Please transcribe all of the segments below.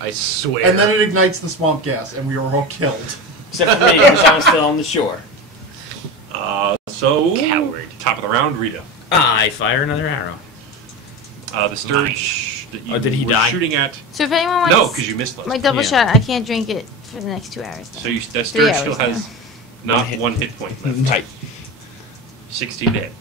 I swear. And then it ignites the swamp gas, and we are all killed. Except for me, because I'm still on the shore. So... Coward. Top of the round, Rita. I fire another arrow. The Sturge that you Oh, did he were die? shooting at... So if anyone wants No, because you missed last my time. double Yeah. shot, I can't drink it for the next 2 hours. So that 3 Sturge hours still has not one hit point left. Right. 16 dead.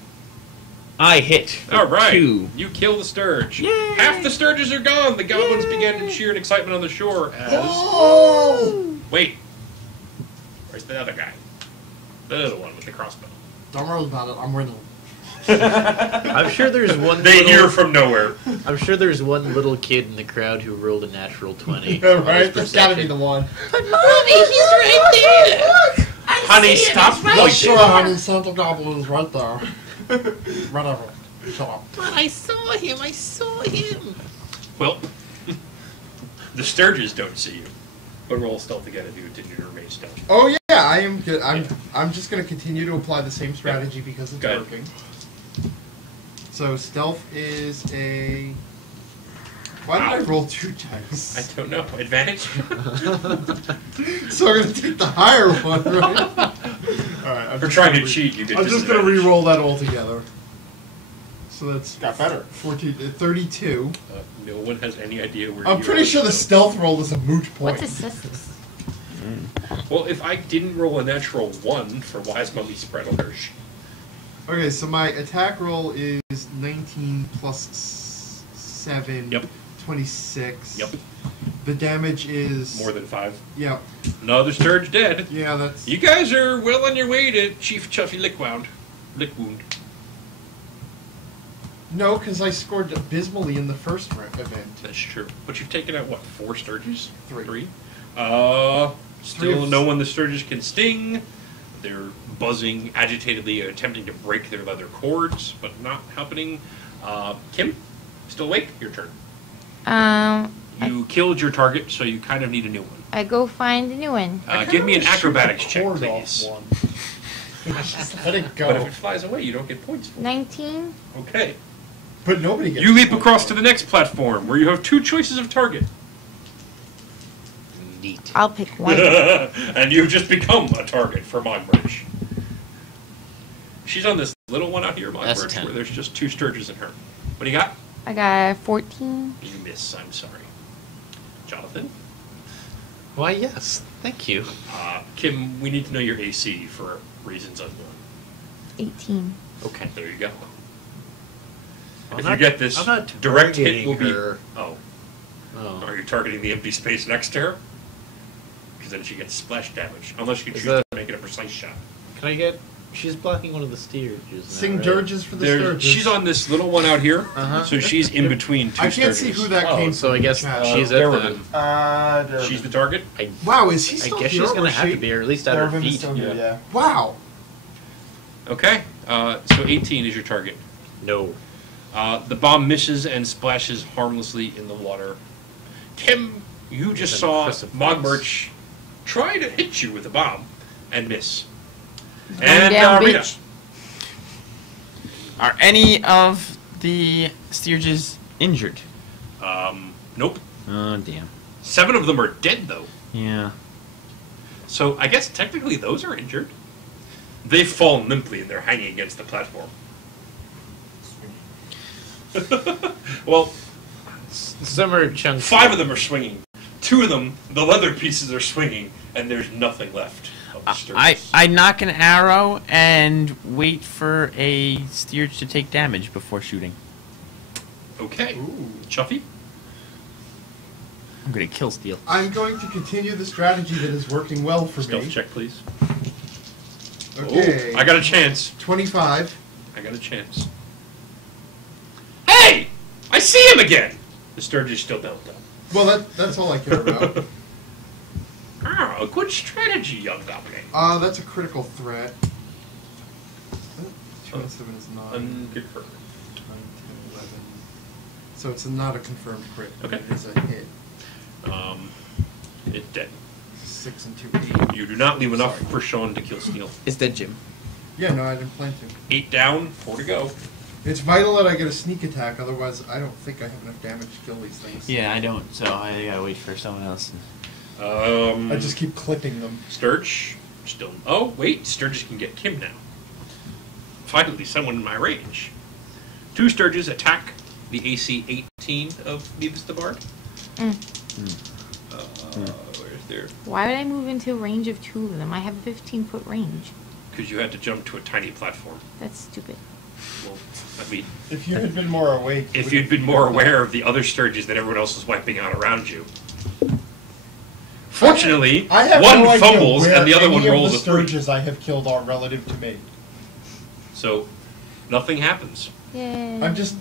I hit. All right. 2. You kill the Sturge. Yay! Half the Sturges are gone. The goblins began to cheer in excitement on the shore as... Oh! Wait. Where's the other guy? The other one with the crossbow. Don't worry about it. I'm winning. I'm sure there's one. They little, hear from nowhere. I'm sure there's one little kid in the crowd who rolled a natural 20. Right? That's gotta be the one. But mommy, he's right there. Honey, stop Yeah, pointing. sure, honey. Santa Goblin's right there. Whatever. Shut up. But I saw him. I saw him. Well, the Sturges don't see you. But roll stealth again if you continue to remain stealthy. Oh yeah, I am good. I'm just gonna continue to apply the same strategy because it's Go ahead. working. So stealth is a. Why did I roll 2 dice? I don't know. Advantage? So I'm gonna take the higher one, right? Alright, I'm For just trying gonna to cheat, you get I'm just gonna disadvantage. re-roll that all together. So that's Got better. 32. No one has any idea where I'm you pretty are. sure the stealth roll is a moot point. What assist? Well, if I didn't roll a natural 1 for Wise Mummy Spreadalers, Okay, so my attack roll is 19 plus 7. Yep. 26. Yep. The damage is... more than 5. Yeah. Another Sturge dead. Yeah, that's... You guys are well on your way to Chief Chuffy Lickwound. Lickwound. No, because I scored abysmally in the first event. That's true. But you've taken out, what, 4 Sturges? 3. 3? Three Still of- no one the Sturges can sting. They're buzzing agitatedly, attempting to break their leather cords, but not happening. Kim, still awake? Your turn. You killed your target, so you kind of need a new one. I go find a new one. Give me an acrobatics check, Cord please. off one. Just let it go. But if it flies away, you don't get points for it. 19. Okay. But nobody gets You leap points across for to it. the next platform, where you have 2 choices of target. Neat. I'll pick one. And you've just become a target for Mogbridge. She's on this little one out here, That's Mogbridge, 10. where there's just 2 Sturges in her. What do you got? I got 14. You miss, I'm sorry. Jonathan? Why, yes. Thank you. Kim, we need to know your AC for reasons unknown. 18. Okay. There you go. I'm If not- you get this, I'm not direct hit targeting will be... her. Oh. Oh. Are you targeting the empty space next to her? Because then she gets splash damage. Unless you Is choose that- to make it a precise shot. Can I get... She's blocking one of the Sturges now, Sing right? dirges for the Sturges. She's on this little one out here, Uh-huh. so she's in between 2 I can't see Sturges. who that Oh, came so from. I guess Chat. she's there at we the... Dervin. She's the target? Wow, is he I still guess here? she's going or to have she- to be, or at least at her Dervin is feet. still here, yeah. Wow. Okay, so 18 is your target. No. The bomb misses and splashes harmlessly in the water. Kim, you just an saw impressive Mogbridge try to hit you with a bomb and miss. Going And down, Rita. bitch. Are any of the Sturges injured? Nope. Oh, damn. 7 of them are dead, though. Yeah. So I guess technically those are injured. They've fallen limply and they're hanging against the platform. Well, Some are chunks. 5 of them are swinging. 2 of them, the leather pieces are swinging, and there's nothing left of the Sturges. I knock an arrow and wait for a Sturge to take damage before shooting. Okay. Ooh. Chuffy? I'm gonna kill Steel. I'm going to continue the strategy that is working well for Stealth me. check, please. Okay. Oh, I got a chance. 25. I got a chance. Hey! I see him again! The Sturge is still down, though. Well, that's all I care about. Ah, a good strategy, young goblin. That's a critical threat. 2 and 7 is 9. 9, 10, Unconfirmed. 11. So it's not a confirmed crit. But Okay. It is a hit. It's dead. 6 and 2, 8. You do not leave enough Sorry. for Sean to kill Steel. Is that Jim? Yeah, no, I didn't plan to. 8 down, 4 to go. It's vital that I get a sneak attack, otherwise I don't think I have enough damage to kill these things. Yeah, I don't, so I gotta wait for someone else. I just keep clipping them. Sturge, still. Oh, wait, Sturges can get Kim now. Finally, someone in my range. 2 Sturges attack the AC 18 of Beavis the Bard. Where's their. Why would I move into range of 2 of them? I have a 15-foot range. Because you had to jump to a tiny platform. That's stupid. Well, I mean, If you had been more awake... if you'd been more aware of the other Sturges that everyone else was wiping out around you. Fortunately, I have one no idea fumbles where and the other any one of rolls the a 3. Sturges I have killed are relative to me. So, nothing happens. Yay. I'm just...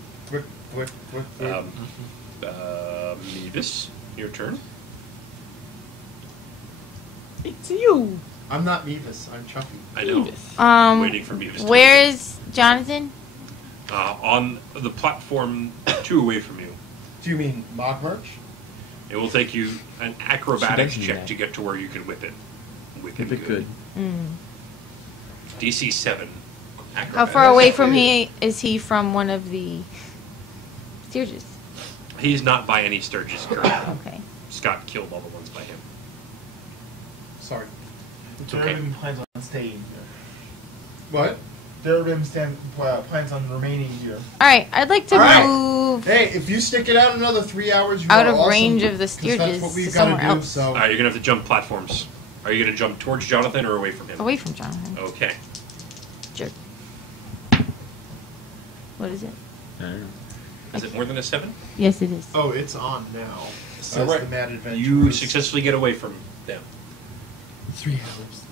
Beavis, your turn. It's you! I'm not Mevis, I'm Chuffy. I know. Waiting for Beavis to Where is Jonathan? on the platform 2 away from you. Do you mean Mod Merch? It will take you an acrobatics She doesn't check yet. to get to where you can whip it. Whip If it it good. could. DC 7. How Acrobatics. far away from is he from one of the Sturges? He's not by any Sturges currently. Okay. Scott killed all the ones by him. Sorry. It's okay. Durban plans on staying here. What? Durban plans on remaining here. Alright, I'd like to All right. move Hey, if you stick it out another 3 hours, you out are of awesome, range of the 'cause Sturges That's what we've to got to somewhere do, else. so... You're going to have to jump platforms. Are you going to jump towards Jonathan or away from him? away from Jonathan. Okay. Jerk. What is it? I don't know. Is it more than a 7? Yes, it is. Oh, it's on now. It says All right. the Mad Adventurers. You successfully get away from them. 3 hours.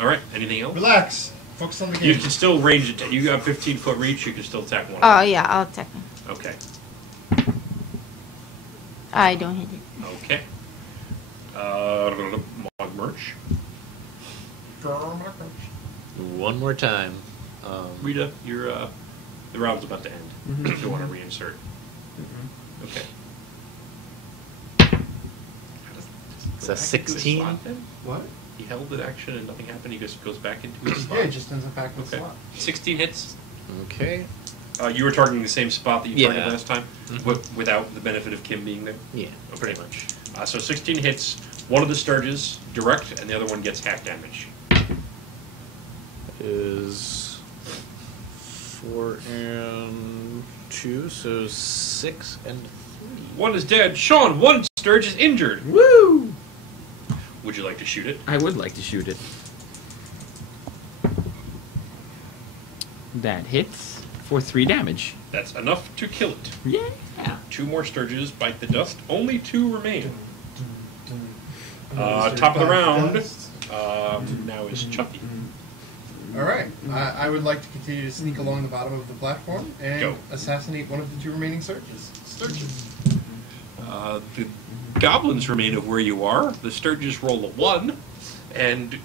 All right. Anything else? Relax. Focus on the You game. can still range attack. You got 15-foot reach. You can still attack one. Oh, of them. yeah, I'll attack him. Okay. I don't hit it. Okay. Mod Merch. One more time. Rita, you're the round's about to end. If you want to reinsert. Okay. It's a 16. What? He held an action and nothing happened. He just goes back into his slot. Yeah, it just ends up back with Okay. slot. 16 hits. Okay. You were targeting the same spot that you targeted Yeah. last time, without the benefit of Kim being there. Yeah, Okay. pretty much. So 16 hits. One of the Sturges direct, and the other one gets half damage. Is 4 and 2, so 6 and 3. One is dead. Sean, one Sturge is injured. Woo! Would you like to shoot it? I would like to shoot it. That hits for 3 damage. That's enough to kill it. Yeah. 2 more Sturges bite the dust. Only 2 remain. Top of the round. Now is Chuffy. Alright, I would like to continue to sneak along the bottom of the platform and Go. assassinate one of the 2 remaining Sturges. The Goblins remain of where you are. The Sturges roll a 1, and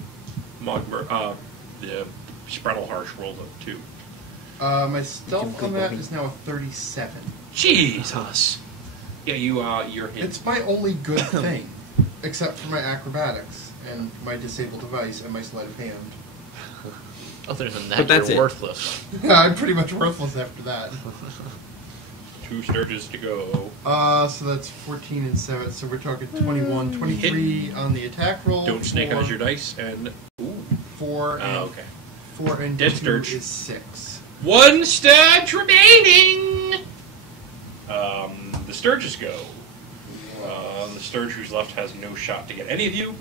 the Sprattleharsh rolled a 2. My stealth on that is now a 37. Jesus! Yeah, you're hit. It's my only good thing, except for my acrobatics and my disabled device and my sleight of hand. Other than But that, that's you're it. worthless. I'm pretty much worthless after that. 2 Sturges to go. So that's 14 and 7, so we're talking 21, 23 on the attack roll. Don't snake four- eyes your dice, and... Ooh. 4 and, Okay. 4 and Dead 2 Sturge. is 6. 1 Sturge remaining! The Sturges go. The Sturge who's left has no shot to get any of you.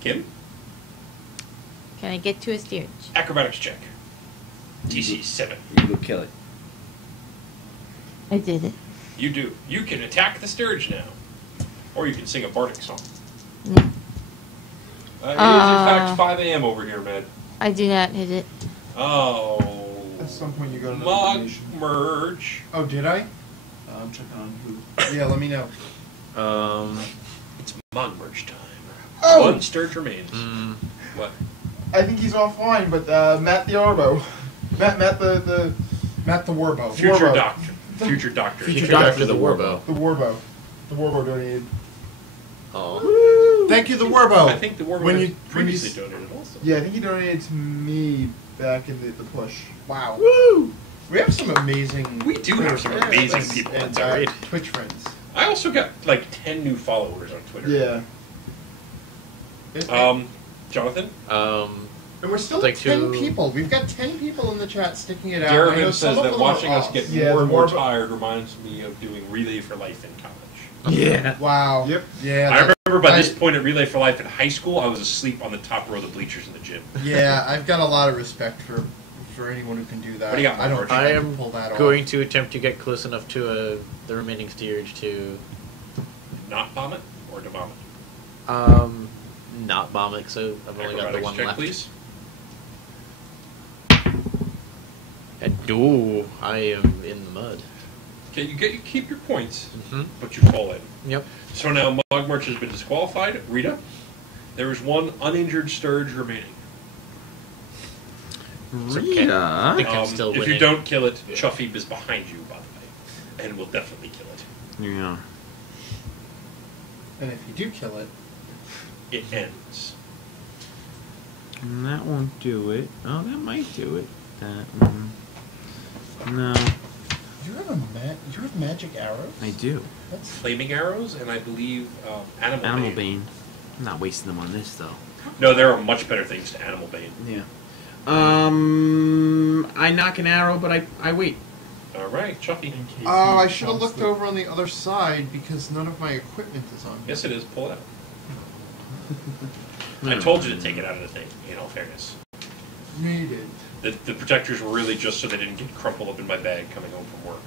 Kim? Can I get to a Sturge? Acrobatics check. DC 7. You go kill it. I did it. You do. You can attack the Sturge now. Or you can sing a bardic song. No. It is in fact 5 a.m. over here, man. I do not hit it. Oh. At some point, you got another Mug donation. merge. Oh, did I? I'm checking on who. Yeah, let me know. It's mug merge time. Oh! 1 Sturge remains. What? I think he's offline, but Matt the Arbo. Matt the Matt the Warbow. Future Warbow. doctor. Future doctor. Future Doctor Doctor the Warbow. the Warbo. The Warbo donated. Oh. Thank you, the Warbow. I think the Warbow When has you- previously when you donated also. Yeah, I think he donated to me back in the push. Wow. Woo! We have some amazing. We do have some amazing people. And, That's great. Twitch friends. I also got like 10 new followers on Twitter. Yeah. Jonathan? And we're still like 10 to- people. We've got 10 people in the chat sticking it out. I know Darren some says of that them are watching us off. get Yeah, more and more more- tired reminds me of doing Relay for Life in college. Yeah. Wow. Yep. Yeah. I remember by I- this point at Relay for Life in high school, I was asleep on the top row of the bleachers in the gym. Yeah, I've got a lot of respect for anyone who can do that. What do you got, I don't Mark? think I I am can pull that going off. to attempt to get close enough to the remaining steerage to Not bomb it or to bomb it? not bomb it, so I've only got the Acrobatics one check, left. please. And ooh, I am in the mud. Okay, you keep your points, Mm-hmm. but you fall in. Yep. So now Mogmarch has been disqualified. Rita, there is one uninjured Sturge remaining. It's okay. I think I'm still If winning. you don't kill it, Chuffy is behind you, by the way, and will definitely kill it. Yeah. And if you do kill it, It ends. And that won't do it. Oh, that might do it. That one. No, you have magic arrows. I do. That's Flaming arrows, and I believe animal, Animal bane. Bane. I'm not wasting them on this, though. No, there are much better things to animal bane. Yeah. I knock an arrow, but I wait. All right, Chuffy. Oh, I should have looked over on the other side because none of my equipment is on. Yes, it is. Pull it out. No. I told you to take it out of the thing. In all fairness, Needed. the protectors were really just so they didn't get crumpled up in my bag coming home from work.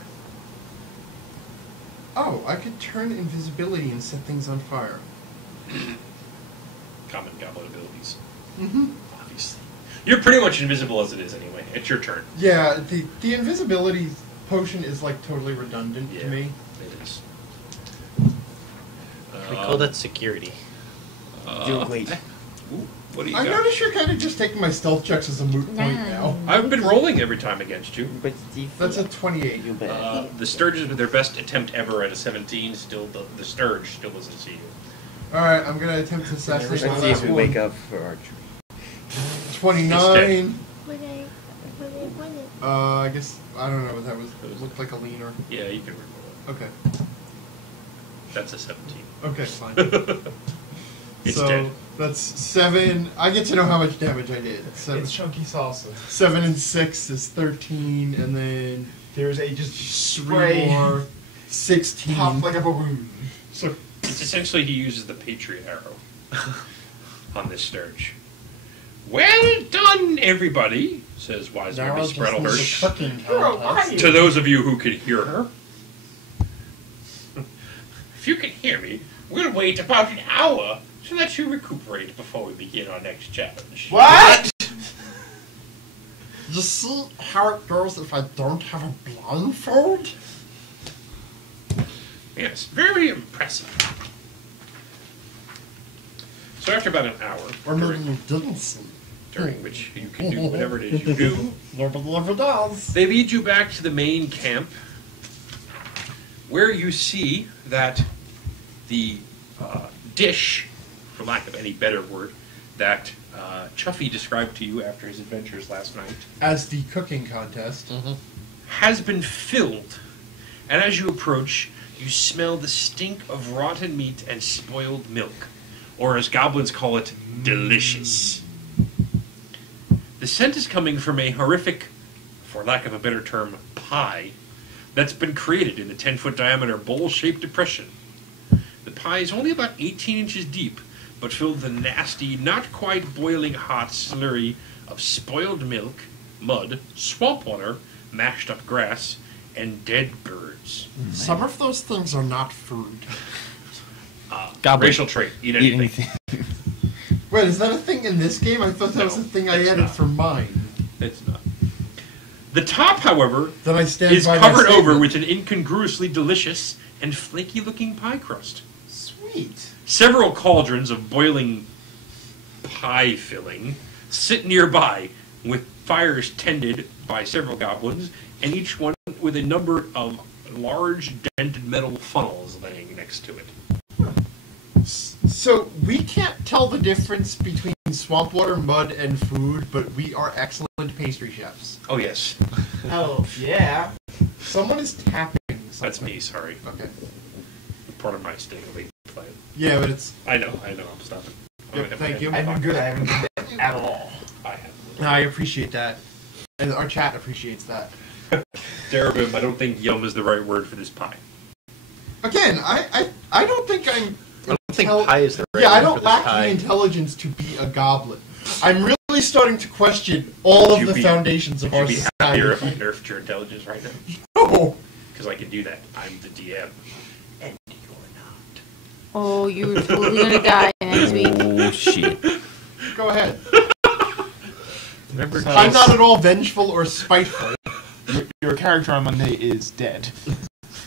Oh, I could turn invisibility and set things on fire. Common goblin abilities, Mm-hmm. obviously. You're pretty much invisible as it is anyway. It's your turn. Yeah, the invisibility potion is like totally redundant Yeah. to me. It is. We call that security. Wait. Ooh, what do you I got? notice you're kind of just taking my stealth checks as a moot point now. I've been rolling every time against you. That's a 28. The Sturges with their best attempt ever at a 17, still the Sturge still doesn't see you. Alright, I'm gonna attempt to assassinate Let's the see if last we one. wake up for archery. 29. Would I win it? I guess, I don't know what that was. It looked like a leaner. Yeah, you can reroll it. Okay. That's a 17. Okay, fine. It's so, dead. that's 7. I get to know how much damage I did. It's chunky salsa. 7 and 6 is 13, and then There's a just 3 spray more. 16. pop like a balloon. So, It's essentially he uses the Patriot arrow on this Sturge. Well done, everybody, says wise now Miss Brettlehurst. cooking contest. To those of you who can hear her. If you can hear me, we'll wait about an hour so that you recuperate before we begin our next challenge. What? You see how it goes if I don't have a blindfold? Yes, very impressive. So after about an hour, Or maybe you didn't see. during which you can do whatever it is you do, Nobody ever does. they lead you back to the main camp, where you see that the dish, for lack of any better word, that Chuffy described to you after his adventures last night, As the cooking contest. has been filled. And as you approach, you smell the stink of rotten meat and spoiled milk, or as goblins call it, delicious. The scent is coming from a horrific, for lack of a better term, pie that's been created in the 10-foot diameter bowl-shaped depression. The pie is only about 18 inches deep, but filled with a nasty, not quite boiling hot slurry of spoiled milk, mud, swamp water, mashed up grass, and dead birds. Some of those things are not food. Goblin. Racial trait. Eat Eat anything. anything. Wait, is that a thing in this game? I thought that was No, a thing I it's added not. for mine. It's not. The top, however, Then I stand is by my covered over statement. with an incongruously delicious and flaky-looking pie crust. Sweet. Several cauldrons of boiling pie filling sit nearby, with fires tended by several goblins, and each one with a number of large dented metal funnels laying next to it. So we can't tell the difference between swamp water, mud, and food, but we are excellent Goblin pastry chefs. Oh, yes. Oh, yeah. Someone is tapping something. That's me, sorry. Okay. Part of my staying awake plan. Yeah, but it's... I know, I'm stopping. Yep, thank you. I've been good. I haven't done that at all. I have. I appreciate that. And our chat appreciates that. Darabim, I don't think yum is the right word for this pie. Again, I don't think I'm... I don't think pie is the right Yeah, I word don't for this lack pie. the intelligence to be a goblin. I'm really starting to question all of the foundations of our Would you be happier if I society. nerfed your intelligence right now? No! Because I can do that. I'm the DM. And you're not. Oh, you're totally gonna die next week. Oh shit! Go ahead. Remember, I'm not at all vengeful or spiteful. Your character on Monday is dead.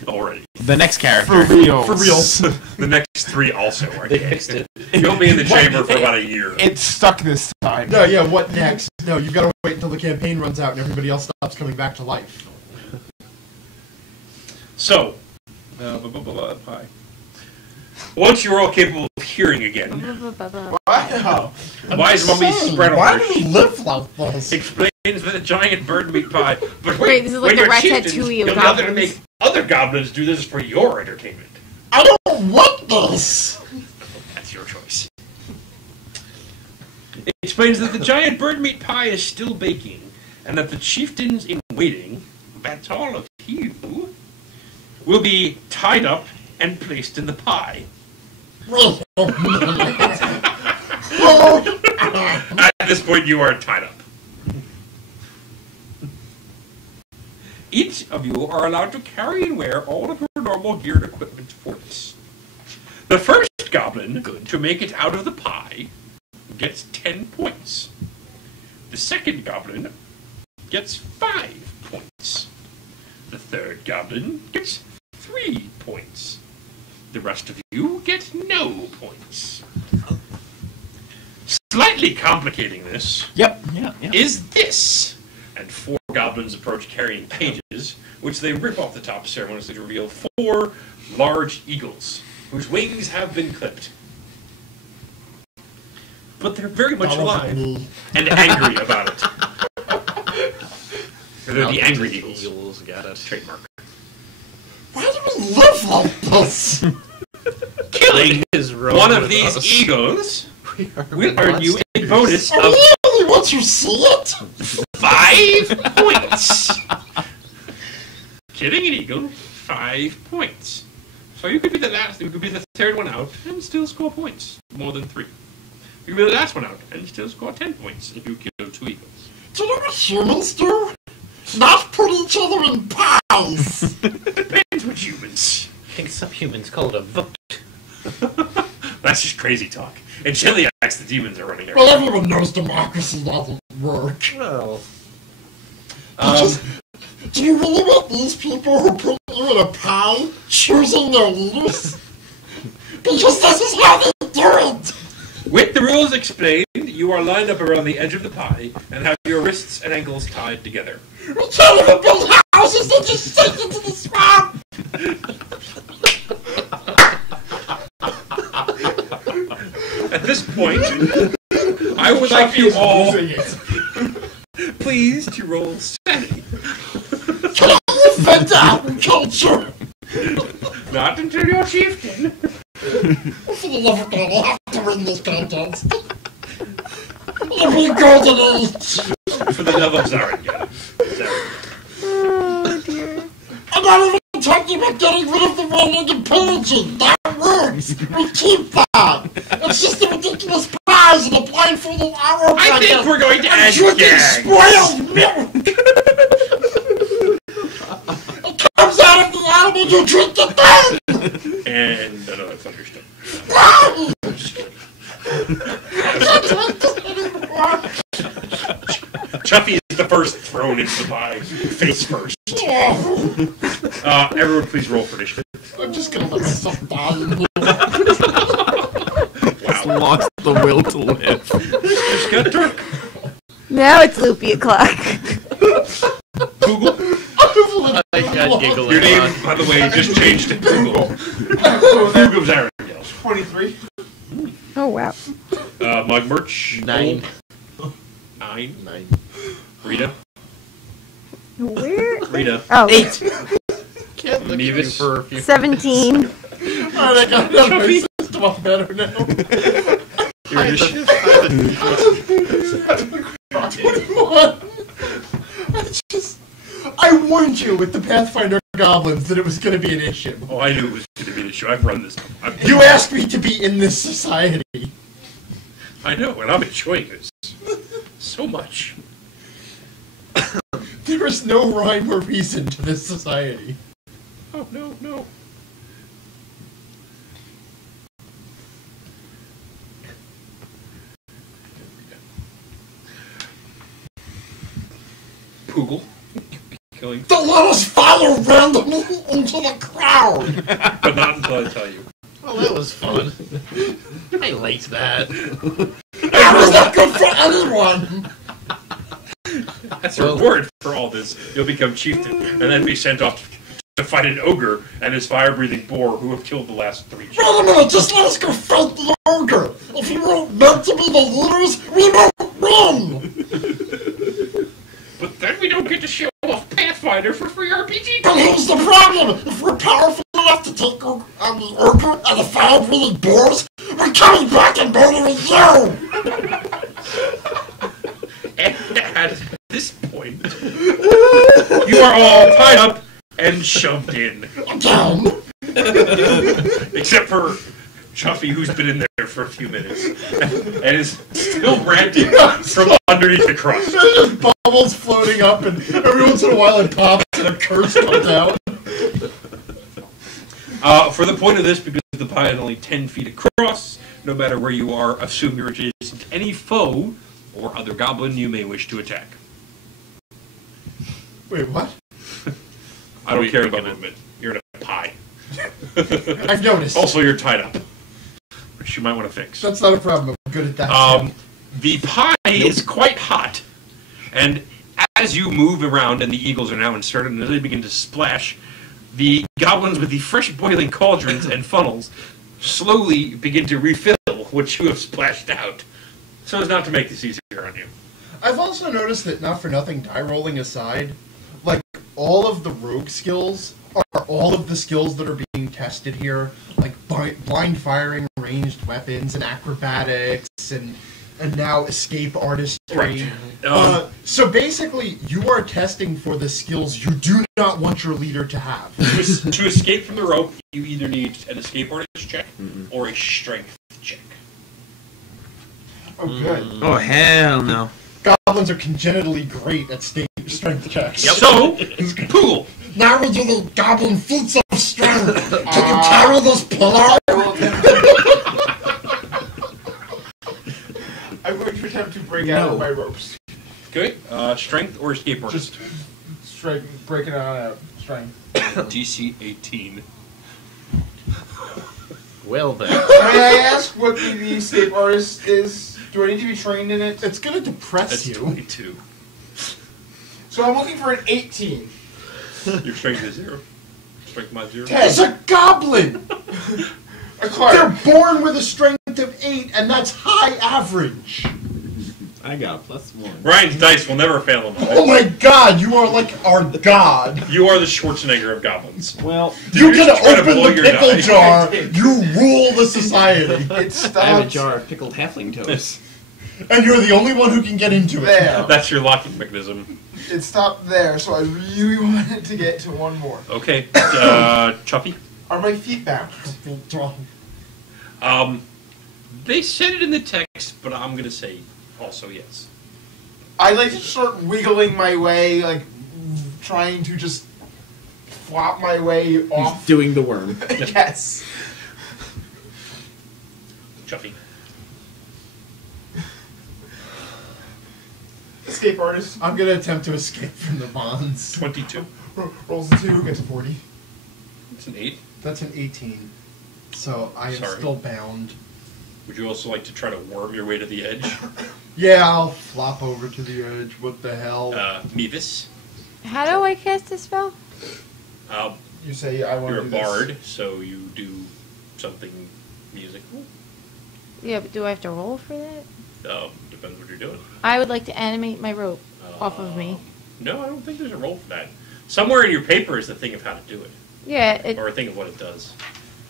Already. The next character. For real. For real. The next three also are They dead. fixed it. You'll be in the chamber for about a year. It's stuck this time. No, yeah, what next? No, you've got to wait until the campaign runs out and everybody else stops coming back to life. So, pie. Once you're all capable of hearing again, Wow. wise mummy spread Why on do we live like this? explains with a giant bird meat pie. But Wait, this is like when the you're Ratatouille chieftains, of you'll be able to goblins. make other goblins do this for your entertainment. I don't want this! That's your choice. It explains that the giant bird meat pie is still baking, and that the chieftains in waiting, that's all of you, will be tied up and placed in the pie. At this point, you are tied up. Each of you are allowed to carry and wear all of your normal geared equipment for this. The first goblin to make it out of the pie gets 10 points. The second goblin gets 5 points. The third goblin gets 3 points. The rest of you get no points. Slightly complicating this Yep. Yeah. is this. And 4 goblins approach carrying pages, which they rip off the top ceremoniously to reveal 4 large eagles, whose wings have been clipped. But they're very much alive and angry about it. They're the angry eagles. Eagles got it. Trademark. Why do we live like this? Killing Is wrong one of with these us. eagles We are will earn you a bonus I of really want you to see it? 5 points. Killing an eagle, 5 points. So you could be the last, you could be the third one out and still score points. More than 3. You could be the last one out and still score 10 points if you kill 2 eagles. Do you know what humans do? Not put each other in pies! Depends what humans. I think some humans call it a vote. That's just crazy talk. In Chiliax, the demons are running Well, everything. everyone knows democracy doesn't work. Well, Do you really want these people who put you in a pie choosing their leaders? Because this is how they do it! With the rules explained, you are lined up around the edge of the pie and have your wrists and ankles tied together. We can't even build houses that just sink into the swamp! At this point, I would like you all please to roll sanity. Can I invent our culture? Not until you're chieftain. For the love of God, I have to win this contest. It'll be a golden age. For the love of Zarin, get it. Zarin. Oh dear. I'm not even talking about getting rid of the one-legged pillaging. That works. We keep that. It's just the ridiculous pies and the blindfolded arrow I think we're going to add drinking gags. spoiled milk. It comes out of the animal you drink it then. And another thunderstorm. Chuffy is the first thrown into the pie, face first. Everyone please roll for initiative. I'm just gonna let myself die in here. Wow. Lost the will to live. Just got drunk. Now it's loopy o'clock. Google. I got giggling. Your name, by the way, just changed to Google. Google Zarin. 23. Oh wow. Mug merch. 9. 9. 9. Rita. Where? Rita. Oh, 8. Can't look at you Nevis. for a few. 17. Alright, I got my system up better now. You're just 21. I warned you with the Pathfinder Goblins that it was going to be an issue. Oh, I knew it was going to be an issue. I've run this. You asked me to be in this society. I know, and I'm enjoying this so much. There is no rhyme or reason to this society. Oh, no. Poogle. Killing. Don't let us fire randomly into the crowd. But not until I tell you. Well, that was fun. I liked that. That was not good for anyone. That's a reward for all this. You'll become chieftain, and then be sent off to fight an ogre and his fire-breathing boar who have killed the last 3 chiefs. Wait a minute, just let us go fight the ogre. If we weren't meant to be the leaders, we won't win. But then we don't get to show off Pathfinder for free RPG. But here's the problem. If we're powerful enough to take on the ogre and the fire-breathing boars, we're coming back and murdering you. And at this point, you are all tied up and shoved in. Again. Except for Chuffy, who's been in there for a few minutes and is still ranting from underneath the crust. There's just bubbles floating up, and every once in a while it pops and a curse comes out. For the point of this, because the pie is only 10 feet across, no matter where you are, assume you're adjacent to any foe or other goblin you may wish to attack. Wait, what? I don't care about movement. You're in a pie. I've noticed. Also, you're tied up, which you might want to fix. That's not a problem. I'm good at that. The pie is quite hot, and as you move around and the eagles are now inserted and they begin to splash, the goblins with the fresh boiling cauldrons and funnels slowly begin to refill what you have splashed out, so as not to make this easier on you. I've also noticed that, not for nothing, die rolling aside, like, all of the rogue skills are all of the skills that are being tested here, like blind firing, ranged weapons, and acrobatics, and now escape artistry. Right. So basically, you are testing for the skills you do not want your leader to have. To escape from the rope, you either need an escape artist check or a strength check. Oh, good. Oh, hell no. Goblins are congenitally great at strength checks. Yep. So, Pool. Now we do the goblin feats of strength. Can you carry this pillar? I'm going to attempt to break out of my ropes. Okay, strength or escape artist? Just breaking out strength. DC 18. Well then. May I ask what the escape artist is? Do I need to be trained in it? It's going to depress That's you. 22. So I'm looking for an 18. Your strength is 0. Strength mod 0. It's a goblin! They're born with a strength of 8, and that's high average. I got +1. Ryan's dice will never fail him. Oh my god, you are like our god. You are the Schwarzenegger of goblins. Well, You You're can just trying to open blow the your pickle die. jar. You rule the society. I It have a stopped jar of pickled halfling toes. And you're the only one who can get into it. there. That's your locking mechanism. It stopped there, so I really wanted to get to one more. Okay, Chuffy. Are my feet bound? They said it in the text, but I'm gonna say also yes. I like to start wiggling my way, like trying to just flop my way He's off. doing the worm. Yes. Chuffy. Escape artist. I'm gonna attempt to escape from the bonds. 22. Rolls a 2, gets a 40. It's an 8. That's an 18. So I am Sorry. still bound. Would you also like to try to worm your way to the edge? Yeah, I'll flop over to the edge. What the hell? Mevis. How do I cast a spell? You say I want You're to a do this. bard, so you do something musical. Yeah, but do I have to roll for that? Depends what you're doing. I would like to animate my rope off of me. No, I don't think there's a role for that. Somewhere in your paper is the thing of how to do it, Yeah, or a thing of what it does.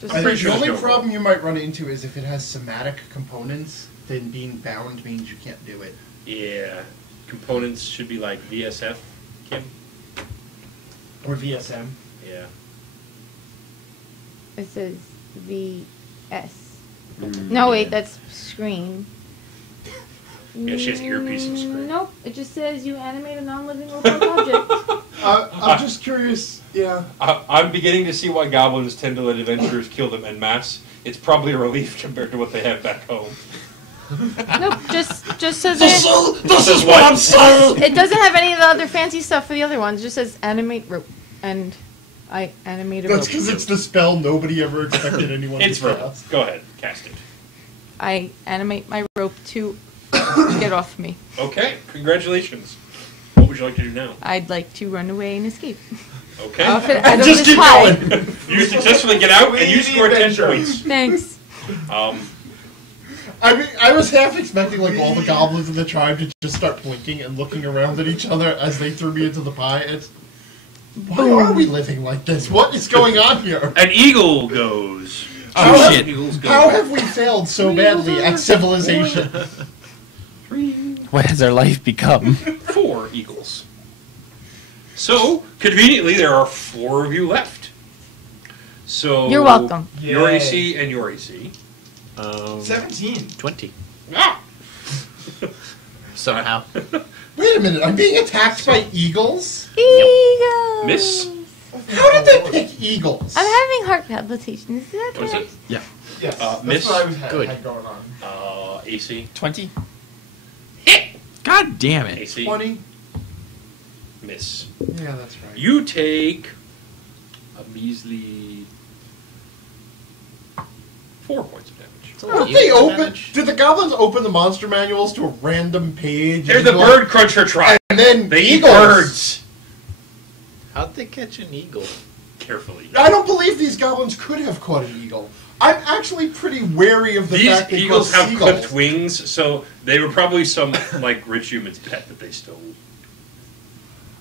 just I think sure the there's only no problem you might run into is if it has somatic components, then being bound means you can't do it. Yeah, components should be like VSF, Kim. Or VSM. Yeah. it says VS. No, wait, that's screen. Yeah, she has earpiece and screen. Nope, it just says you animate a non-living robotic object. I'm just curious, yeah. I'm beginning to see why goblins tend to let adventurers kill them en masse. It's probably a relief compared to what they have back home. Nope, just says This it. is what I'm saying. It doesn't have any of the other fancy stuff for the other ones. It just says animate rope, and I animated rope. That's because it's the spell nobody ever expected anyone It's to verbal. cast. Go ahead, cast it. I animate my rope to get off me. Okay, congratulations. What would you like to do now? I'd like to run away and escape. Okay. Off it out of Just this keep pie. going. You successfully get out and you score 10 points. Thanks. I mean, I was half expecting like all the goblins in the tribe to just start blinking and looking around at each other as they threw me into the pie. It's why are we living like this? What is going on here? An eagle goes. How, shit. Eagles go. how have we failed so badly at civilization? What has our life become? 4 eagles. So, conveniently, there are 4 of you left. So You're welcome. Your Yay. AC and your AC. 17. 20. Ah! Somehow. Wait a minute, I'm being attacked by eagles? Eagles. Miss. How did they pick eagles? I'm having heart palpitations. Is that What is it? Yeah. Yes, that's Miss? what I was Good. had going on. AC. 20? God damn it. AC. 20? Miss. Yeah, that's right. You take a measly 4 points of damage. Don't they open? Did the goblins open the monster manuals to a random page? They're and the go, bird cruncher tribe. And then They eat eagles. birds. How'd they catch an eagle? Carefully. I don't believe these goblins could have caught an eagle. I'm actually pretty wary of the These fact they eagles caught have seagulls. clipped wings, so they were probably some like rich human's pet that they stole.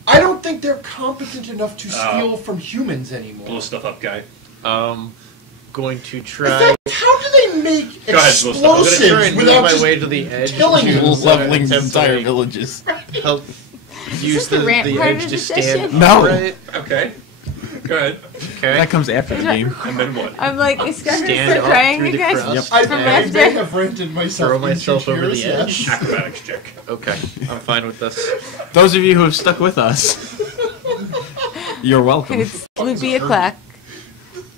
I don't think they're competent enough to steal from humans anymore. Blow stuff up, guy. Going to In try. fact, how do they make Go ahead, blow stuff up. I'm gonna try explosives and move without my just way to the edge. killing you? Leveling Attempt to entire villages. help use the the rant part edge of to the stand session? No. upright. Okay. Go ahead. Okay. That comes after the game. And then what? I'm like, is Scott gonna Stand start up crying through the again? crust. I From may after. have rented myself Throw into myself over the tears, edge. yes. Acrobatics check. Okay, I'm fine with this. Those of you who have stuck with us, you're welcome. It's Loopy o'clock.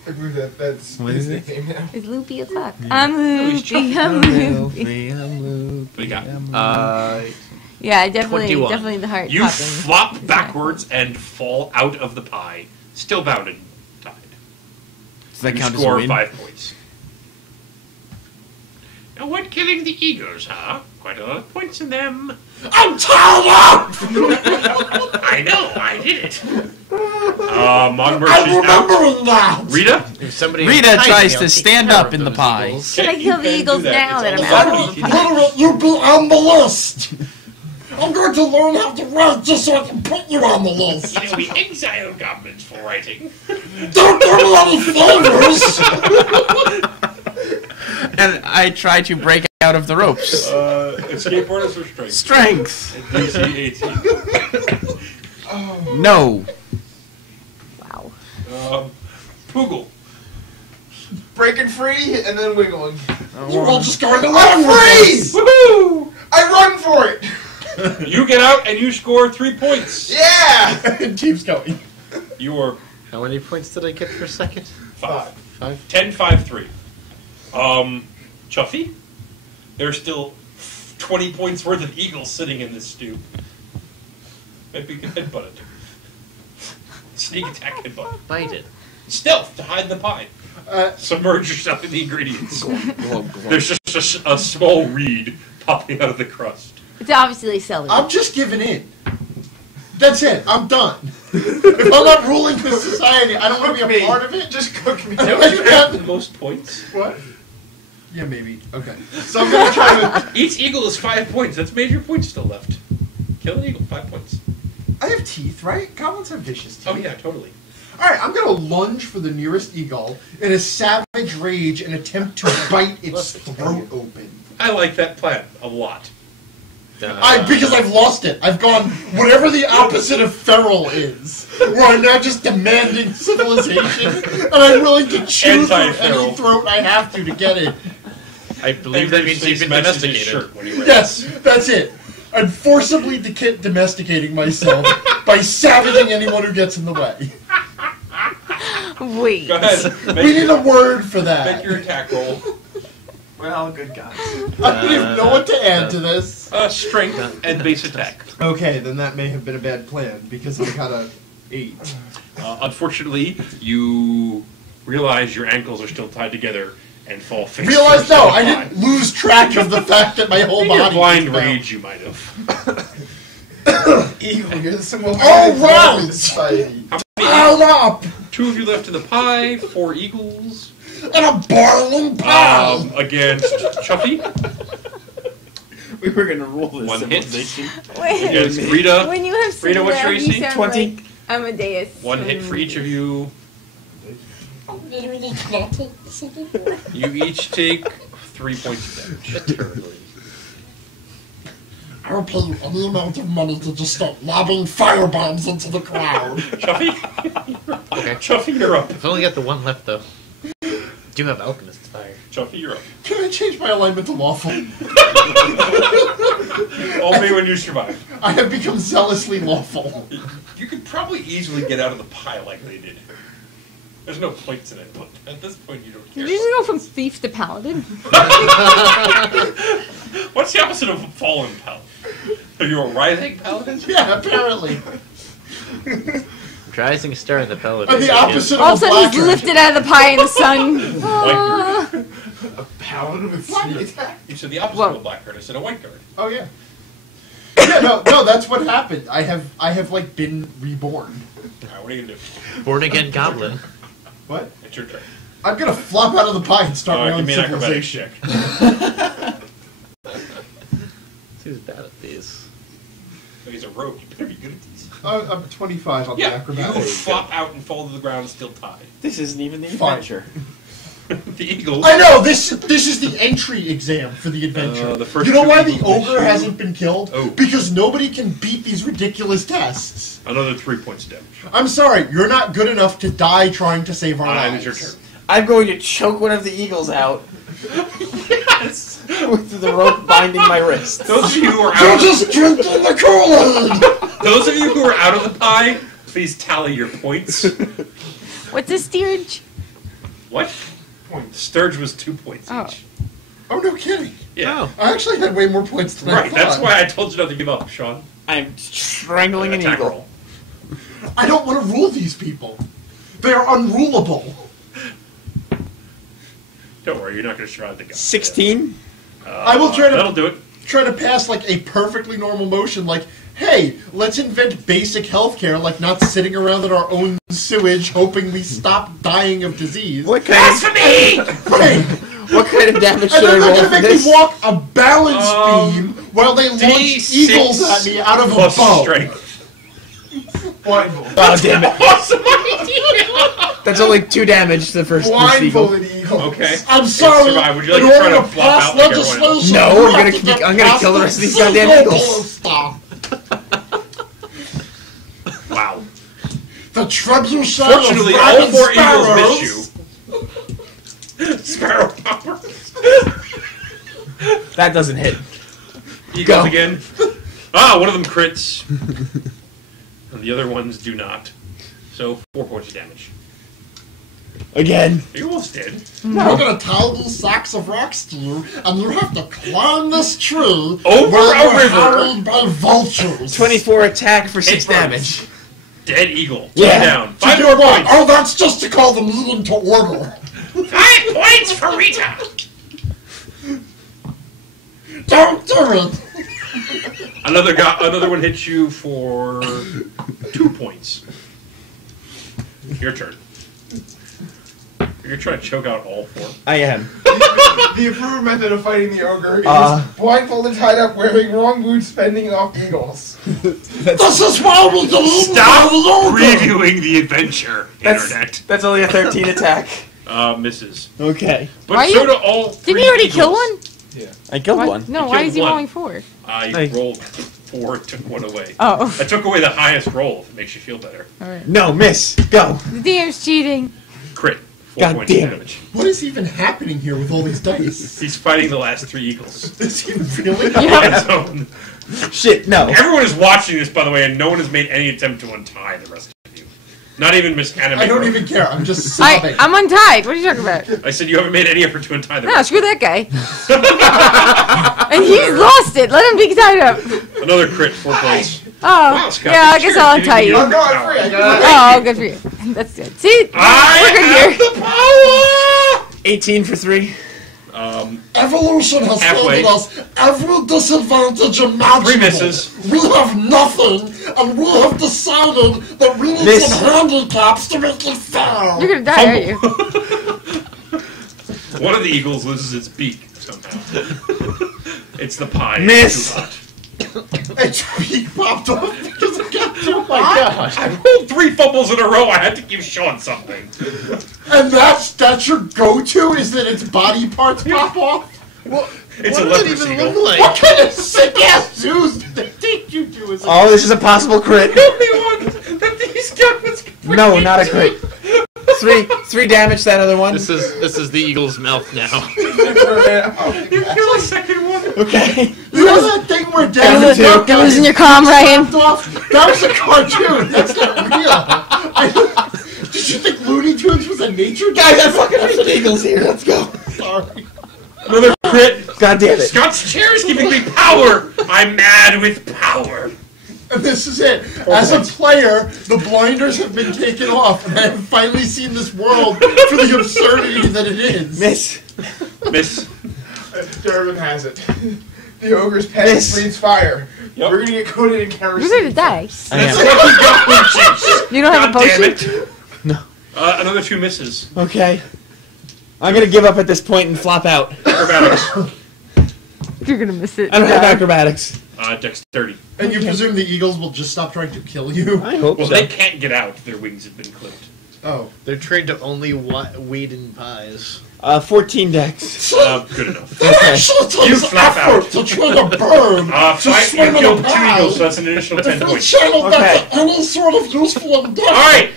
I believe that's What his is it? name now. It's Loopy o'clock. I'm Loopy. I'm Loopy. What do you got? Yeah, I definitely 21. the heart You popping. flop backwards and fall out of the pie, still bound and tied. Does that You count as a score win? 5 points. Now, what killing the eagles, huh? Quite a lot of points in them. I'm tied up! I know, I did it. Mongbird I'm is out. remembering that! Rita? If somebody Rita entices tries me, to I'll take stand care up of in the those pie. eagles. Should I You kill the can do eagles that. now that It's I'm all out? funny. Literally, you'll be on the list! I'm going to learn how to write just so I can put you on the list! You know, we exile goblins for writing. Don't do me any favors! And I try to break out of the ropes. Escape orders or strength? Strength! DC 18. No. Wow. Poogle. Breaking free and then wiggling. You're all just going I'm along with free! this! Woohoo! I run for it! You get out and you score 3 points. Yeah! It keeps going. You are How many points did I get per second? 5. 5. 10, 5, 3. Chuffy? There's still 20 points worth of eagles sitting in this stew. Maybe you can headbutt it. Sneak attack headbutt. Bite it. Stealth to hide the pie. Submerge yourself in the ingredients. There's just a small reed popping out of the crust. It's obviously celery. I'm just giving in. That's it. I'm done. If I'm not ruling this society, I don't want to be a part of it. Just cook me. Don't you have the most points? What? Yeah, maybe. Okay. So I'm gonna try to. Each eagle is 5 points. That's major points still left. Kill an eagle, 5 points. I have teeth, right? Goblins have vicious teeth. Oh yeah, totally. Alright, I'm gonna lunge for the nearest eagle in a savage rage and attempt to bite its throat open. I like that plan a lot. Because I've lost it. I've gone whatever the opposite of feral is. Where I'm now just demanding civilization, and I'm willing to chew through Anti-feral. any throat I have to get it. I believe that means you've been domesticated. Yes, that's it. I'm forcibly domesticating myself by savaging anyone who gets in the way. Wait. Go ahead. We need a word for that. Make your attack roll. Well, good God. I don't even know what to add to this. Strength and base attack. Okay, then that may have been a bad plan, because I got a 8. Unfortunately, you realize your ankles are still tied together and fall face Realize, first no, on the I pie. didn't lose track of the fact that my whole In your body blind is bound. rage, you might have. Eagle, you're the symbol of All my right. society. Pound up! 2 of you left in the pie, 4 eagles. And a boiling pie! Against Chuffy, We were gonna roll this 1 hit. civilization. Wait. Against Rita, When you have Rita, what's your Cinderella, AC? you sound 20. like Amadeus. 1 hit for each of you. You each take 3 points of damage. I'll pay you any amount of money to just start lobbing firebombs into the crowd. Chuffy? Okay. Chuffy, you're up. I've only got the one left, though. Do have Alchemist's Fire. Chuffy, you're up. Can I change my alignment to lawful? Only when you survive. I have become zealously lawful. You could probably easily get out of the pie like they did. There's no points in it, but at this point you don't care. Did you just go from thief to paladin? What's the opposite of a fallen paladin? Are you a rising paladin? Yeah, apparently. Rising star in the Paladin. I'm the opposite All of of a a sudden he's blackguard. lifted out of the pie in the sun. Ah. Paladin with sneak attack? You said the opposite Whoa. of a blackguard. I said a white guard. Oh yeah. Yeah, no, that's what happened. I have like been reborn. Alright, what are you gonna do? Born again goblin. What? It's your turn. I'm gonna flop out of the pie and start my Give own me an acrobatics civilization. check. Who's bad at these? He's a rogue. You better be good at these. I'm 25 on the Yeah, acrobatics. you flop out and fall to the ground still tied. This isn't even the Fine. adventure. The eagle. I know this is the entry exam for the adventure. The first you know two why the eagles miss ogre you. hasn't been killed? Oh. Because nobody can beat these ridiculous tests. Another 3 points of damage. I'm sorry, you're not good enough to die trying to save our It lives. is your turn. I'm going to choke one of the eagles out Yes! with the rope binding my wrist. Those of you who are You're out just drinking the Kool-Aid! those of you who are out of the pie, please tally your points. What's a steerage? What? Sturge was 2 points Oh. each. Oh, no kidding. Yeah. I actually had way more points than I Right, thought. that's why I told you not to give up, Sean. I'm strangling an Attack eagle. roll. I don't want to rule these people. They are unrulable. Don't worry, you're not going to survive the guy. 16. I will try to That'll do it. try to pass like a perfectly normal motion, like, hey, let's invent basic healthcare, like not sitting around in our own sewage hoping we stop dying of disease. What kind of, Right. what kind of damage And should I then they're roll gonna for make this? me walk a balance beam while they launch D6 eagles at me out of a plus bow. strength. Blindfold. Oh, damn it. Awesome idea! That's only 2 damage to the first eagle. Blindfolded eagle. Okay. I'm sorry. Survive. Would you like in to order try to to flop pass out like everyone else? legislation, No, you I'm have gonna to keep- get I'm gonna past kill the rest of these single goddamn eagles. stuff. Wow. The trebuchet Fortunately, of all rabid 4 eagles sparrows. miss you. Sparrow popper. That doesn't hit. Eagles Go. again. Ah, one of them crits. And the other ones do not. So 4 points of damage. Again. You almost did. We're gonna tie these sacks of rocks to you, and you have to climb this tree Over where a you're river. harried by vultures. 24 attack for 6 Hit burns. damage. Dead eagle. Yeah. Two down. To 5 do more what? points. Oh, that's just to call the meeting to order. 5 points for Rita. Don't do it. Another one hits you for 2 points. Your turn. You're trying to choke out all 4. I am. The approved method of fighting the ogre is blindfolded, tied up, wearing wrong boots, fending off eagles. This is why we get eaten Stop by the ogre. previewing the adventure, Internet. That's only a 13 attack. Misses. Okay. But Why so you- do all three Didn't you already eagles. kill one? I killed Why- one. No, You why killed is he one. rolling 4? I Hey. rolled 4, took one away. Oh. I took away the highest roll. If it makes you feel better. Alright. No, miss. Go. The DM's cheating. Crit. 4 God points of damn it. damage. What is even happening here with all these dice? He's fighting the last 3 eagles. Is he really? On his own. Shit, no. Everyone is watching this, by the way, and no one has made any attempt to untie the rest of you. Not even Miss Anime. I don't even care. I'm just sobbing. I'm untied. What are you talking about? I said you haven't made any effort to untie the No, rest. screw that guy. And he's lost it. Let him be tied up. Another crit, 4 points. Oh, Scott, yeah, I it's guess your I'll duty. untie you. I'm going Power. free. I got Oh, good for you. That's good. See, I we're good have here. the power! 18 for 3. Evolution has Halfway. handed us every disadvantage imaginable. 3 misses. We have nothing, and we have decided that we need Miss. some handicaps to make it fair. You're gonna die, aren't you? One of the eagles loses its beak somehow. It's the pie. Miss. It's too hot. A tweak popped off because it got too Oh my hot. god. I rolled 3 fumbles in a row. I had to give Sean something. And that's your go-to? Is that its body parts pop off? It's What a does it leper even seagull. look like? What kind of sick-ass shoes did they take you to? Is it Oh, this is a possible crit. The only one that these guys can No, not a crit. 3 damage that other one. This is the eagle's mouth now. You kill a second one. Okay. You know that thing where Down David to Duck You're got losing his your calm, Ryan. chopped off? That was a cartoon. That's not real. Did you think Looney Tunes was a nature Guys, I fucking have some eagles here. Let's go. Sorry. Another crit. God damn it. Scott's chair is giving me power. I'm mad with power. And this is it. As a player, the blinders have been taken off, and I have finally seen this world for the absurdity that it is. Miss. Miss. Durbin has it. The ogre's Miss. pet breathes fire. Yep. We're gonna get coated in kerosene. You're gonna die. I am. You don't have a God damn potion? it. No. Another 2 misses. Okay. I'm gonna give up at this point and flop out. Acrobatics. You're gonna miss it. I don't have Die. acrobatics. Dexterity. And you presume the eagles will just stop trying to kill you? I hope Well, so. they can't get out. Their wings have been clipped. Oh. They're trained to only weed and pies. 14 dex. Good enough. It actually You takes flap effort out. to train a bird to You swim in a killed 2 pie. eagles, so that's an additional 10 If we points. channel that Okay. to any sort of useful endeavor, Alright!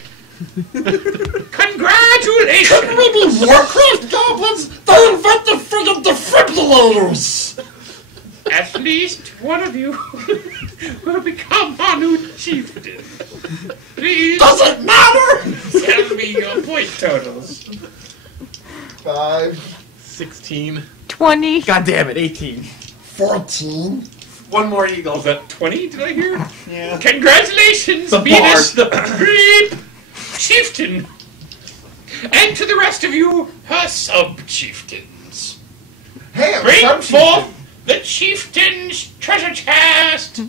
Congratulations! couldn't we be Warcraft goblins? They invented friggin' defibrillators! At least one of you will become our new chieftain. Please Does it matter? tell me your point totals. 5. 16. 20. God damn it, 18. 14. One more eagle. Was that 20, did I hear? Yeah. Congratulations, The Venus, the Bleep chieftain. And to the rest of you, her sub-chieftains. Hey, I'm Bring some forth the chieftain's treasure chest.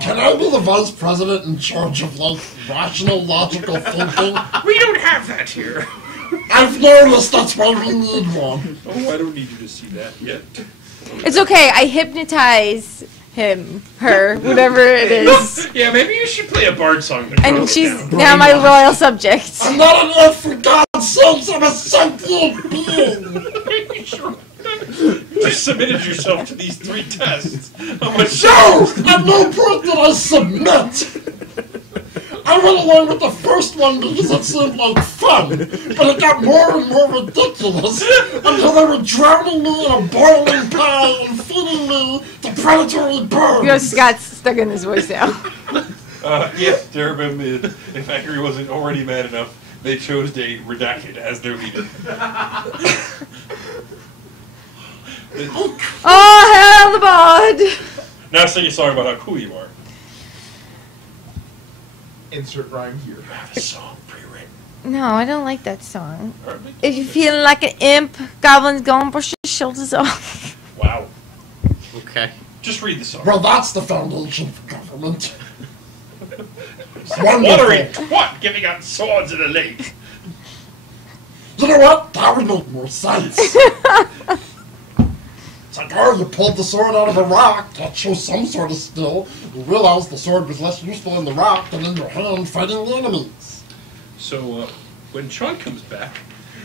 Can I be the vice president in charge of, like, rational, logical thinking? We don't have that here. I've noticed that's why we need one. Oh, I don't need you to see that yet. It's okay. I hypnotize him, her, whatever it is. Yeah, maybe you should play a bard song to calm And it she's down. now my loyal subject. I'm not an elf, for God's sakes, I'm a sentient being! Sure. You just submitted yourself to these 3 tests. How much No! At no point did I submit! I went along with the first one because it seemed like fun, but it got more and more ridiculous until they were drowning me in a boiling pie and feeding me to predatory birds. You know, Scott's stuck in his voice now. Yes, Durban, if Angry wasn't already mad enough, they chose to redact it as their leader. Oh, hell the bod! Now sing a song about how cool you are. Insert rhyme here. Have a song pre-written. No, I don't like that song. Alright. If you're feeling like an imp, goblins go and brush your shoulders off. Wow. Okay. Just read the song. Well, that's the foundation for government. Watery Wonderful. twat giving out swords in a lake. You know what? That would make more sense. It's like, oh, you pulled the sword out of a rock. That shows some sort of skill. You realize the sword was less useful in the rock than in your hand fighting the enemies. So, when Sean comes back...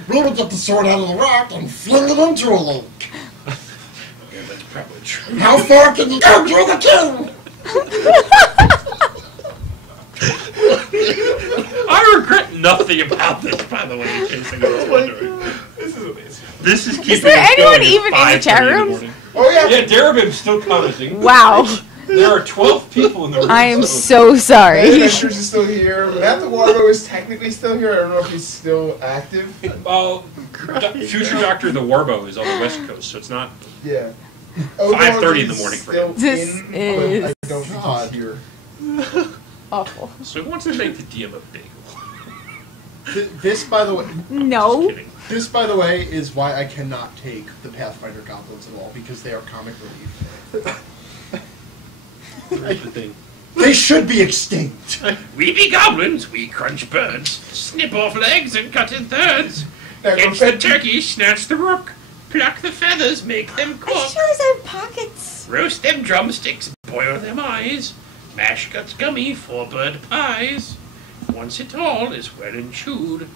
We would get the sword out of the rock and fling it into a lake. Yeah, that's probably true. How far can you go? You're the king! I regret nothing about this, by the way, in case anyone's wondering. This is amazing. This is keeping Is there us anyone going at even in the 5:30 chat in room? morning. Oh yeah. Yeah, Darabim's still commenting. Wow. There are 12 people in the room. I am so so sorry. Adventures is still here. Matt the Warbo is technically still here. I don't know if he's still active. Well, future Doctor the Warbo is on the West Coast, so it's not... Yeah. 5:30 in the morning for him. This but is- I don't think he's here. Awful. So he wants to make the DM a bagel. This, by the way, No. Just kidding. this, by the way, is why I cannot take the Pathfinder goblins at all, because they are comic relief. Here's the thing. They should be extinct. We be goblins, we crunch birds, snip off legs and cut in thirds. Catch the Necrophagy. turkey, snatch the rook, pluck the feathers, make them cook. have pockets. Roast them drumsticks, boil them eyes, mash guts gummy for bird pies. Once it all is well and chewed,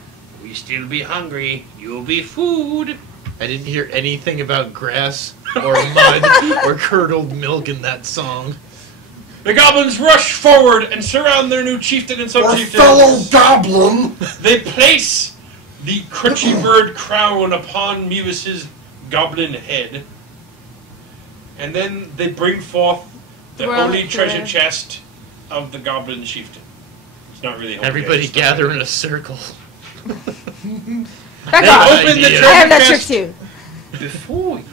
we still be hungry, you'll be food. I didn't hear anything about grass or mud or curdled milk in that song. The goblins rush forward and surround their new chieftain and Our fellow sub-chieftains. goblin! They place the crunchy bird crown upon Mewis's goblin head. And then they bring forth the Well, only treasure yeah. chest of the goblin chieftain. It's not really Everybody it's gather in a circle. Back They off. open the idea. treasure I have that trick chest too. Before you,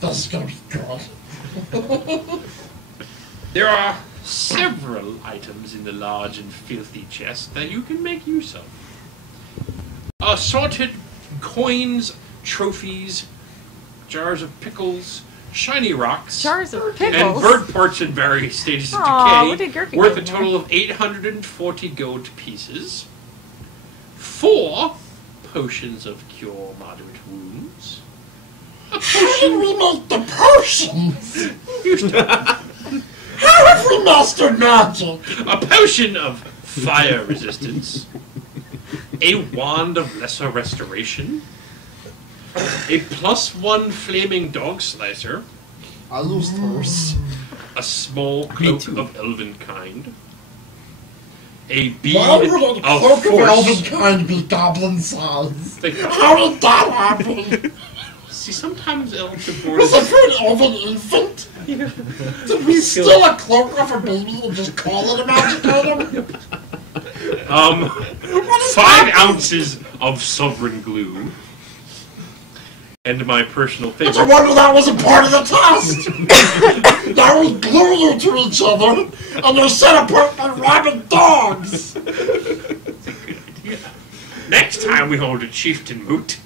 This is gonna be good. there are several items in the large and filthy chest that you can make use of. Assorted coins, trophies, jars of pickles, shiny rocks, Jars of and pickles. bird parts in various stages of Aw, what decay, did Gurkha worth get a in total of 840 gold pieces. 4 potions of cure moderate wounds. A How did we make the potions? Used to How have we mastered magic? a potion of fire resistance, a wand of lesser restoration, a +1 flaming dog slicer, I lose first. a small cloak of elven kind, a bead Why would a of cloak of elven force. kind be goblin size? Think- How did that happen? See, sometimes elves are born Was as it for an elven infant? Did we steal a cloak off a baby and just call it a magic item? 5 ounces of sovereign glue. And my personal It's a favorite, wonder that wasn't part of the test! Now we glue you to each other, and you're set apart by rabid dogs! next time we hold a chieftain moot,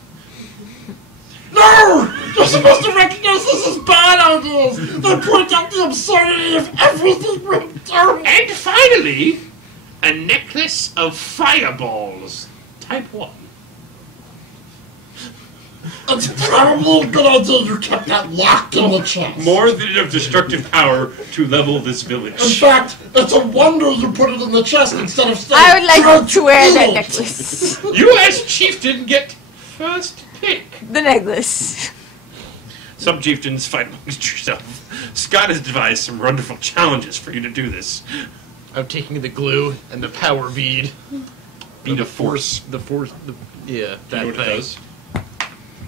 No! You're supposed to recognize this as bad ideas! They point out the absurdity of everything we're doing! and finally, a necklace of fireballs, type 1. It's probably a good idea you kept that locked in the chest. More than enough destructive power to level this In village. fact, it's a wonder you put it in the chest instead of staying I would like tried to wear that eat it. necklace. You as chieftain get first pick. The necklace. Some chieftains fight amongst yourself. Scott has devised some wonderful challenges for you to do this. I'm taking the glue and the power bead. Bead of force. The force. Yeah, Do you know that what it thing. does?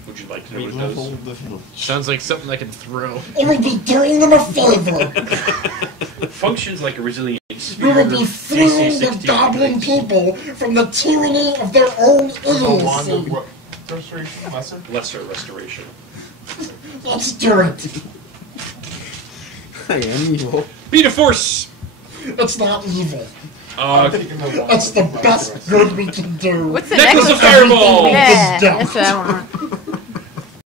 Would you like to know what it does? Sounds like something I can throw. It would be doing them a favor. Functions like a resilient We spear. would be freeing DC the 60 goblin attacks. people from the tyranny of their own idiocy. What? Restoration? Lesser? Lesser restoration. Let's do it. I am evil. Bead of force. It's not evil. I'm taking the one. It's the best good we can do. What's the Necklace necklace? of fireball. Yeah, This that's what I want.